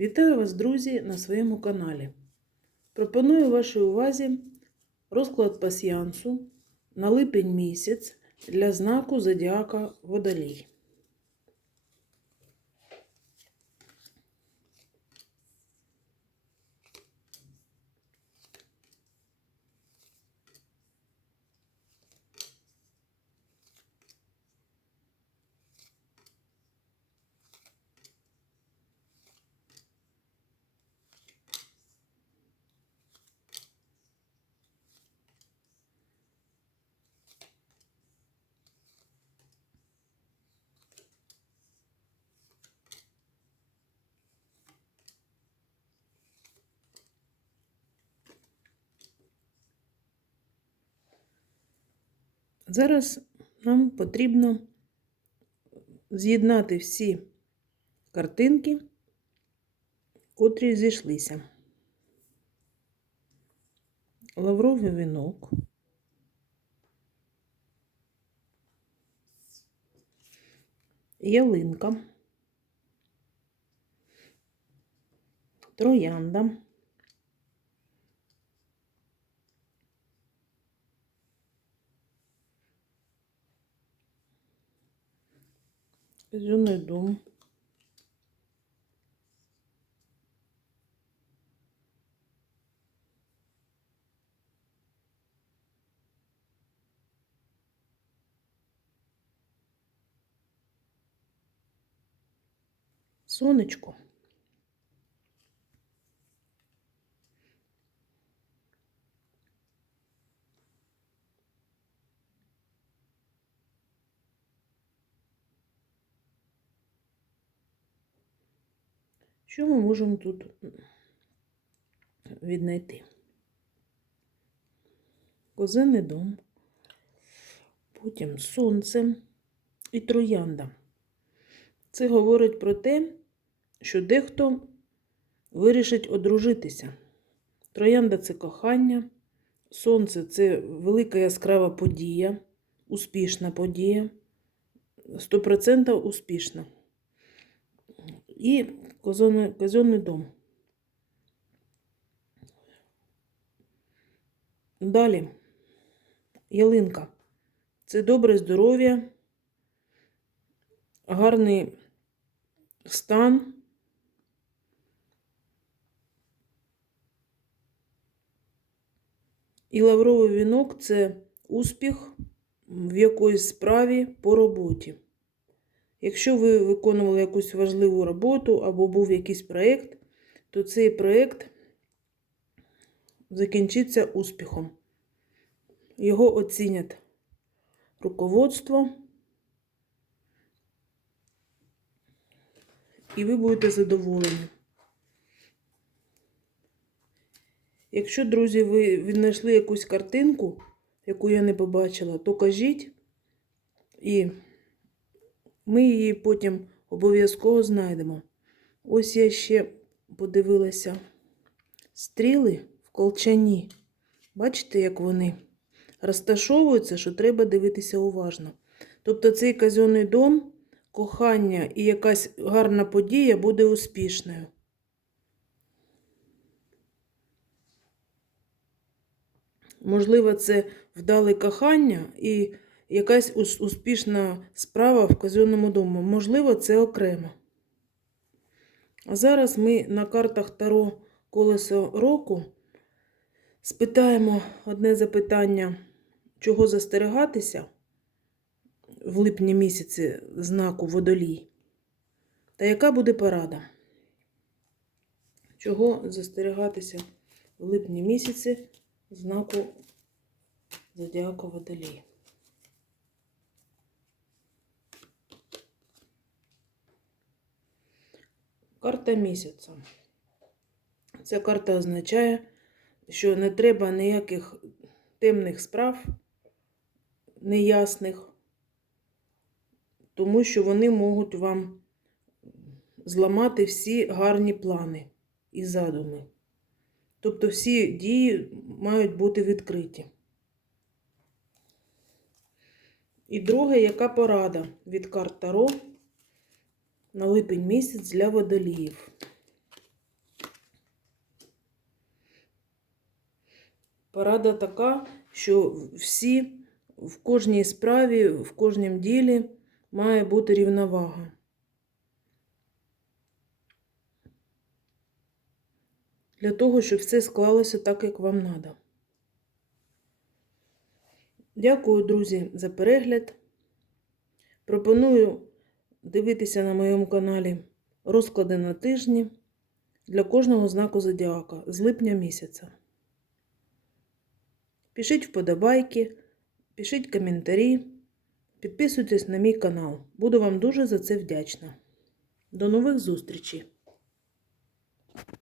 Вітаю вас, друзі, на своєму каналі. Пропоную вашій увазі розклад пасіянсу на липень місяць для знаку Зодіака Водолій. Зараз нам потрібно з'єднати всі картинки, котрі зійшлися. Лавровий вінок. Ялинка. Троянда. Казенный дом. Сонечко. Що ми можемо тут віднайти? Козиний дом, потім сонце і троянда. Це говорить про те, що дехто вирішить одружитися. Троянда це кохання, сонце це велика яскрава подія, успішна подія, 100% успішна. І казенний, казенний дом. Далі ялинка. Це добре здоров'я, гарний стан. І лавровий вінок це успіх в якоїсь справі по роботі. Якщо ви виконували якусь важливу роботу або був якийсь проєкт, то цей проєкт закінчиться успіхом. Його оцінять руководство, і ви будете задоволені. Якщо, друзі, ви віднайшли якусь картинку, яку я не побачила, то кажіть і. Ми її потім обов'язково знайдемо. Ось я ще подивилася стріли в колчані. Бачите, як вони розташовуються, що треба дивитися уважно. Тобто цей казенний дом, кохання і якась гарна подія буде успішною. Можливо, це вдале кохання і якась успішна справа в казенному дому. Можливо, це окремо. А зараз ми на картах Таро колесо року спитаємо одне запитання, чого застерегатися в липні місяці знаку водолій. Та яка буде порада? Чого застерегатися в липні місяці знаку Зодіаку водолій? Карта місяця. Ця карта означає, що не треба ніяких темних справ, неясних, тому що вони можуть вам зламати всі гарні плани і задуми. Тобто всі дії мають бути відкриті. І друге, яка порада від карт Таро? на липень місяць для водоліїв. Порада така, що всі в кожній справі, в кожному ділі має бути рівновага. Для того, щоб все склалося так, як вам треба. Дякую, друзі, за перегляд. Пропоную дивитися на моєму каналі розклади на тижні для кожного знаку зодіака з липня місяця. Пишіть вподобайки, пишіть коментарі, підписуйтесь на мій канал. Буду вам дуже за це вдячна. До нових зустрічей!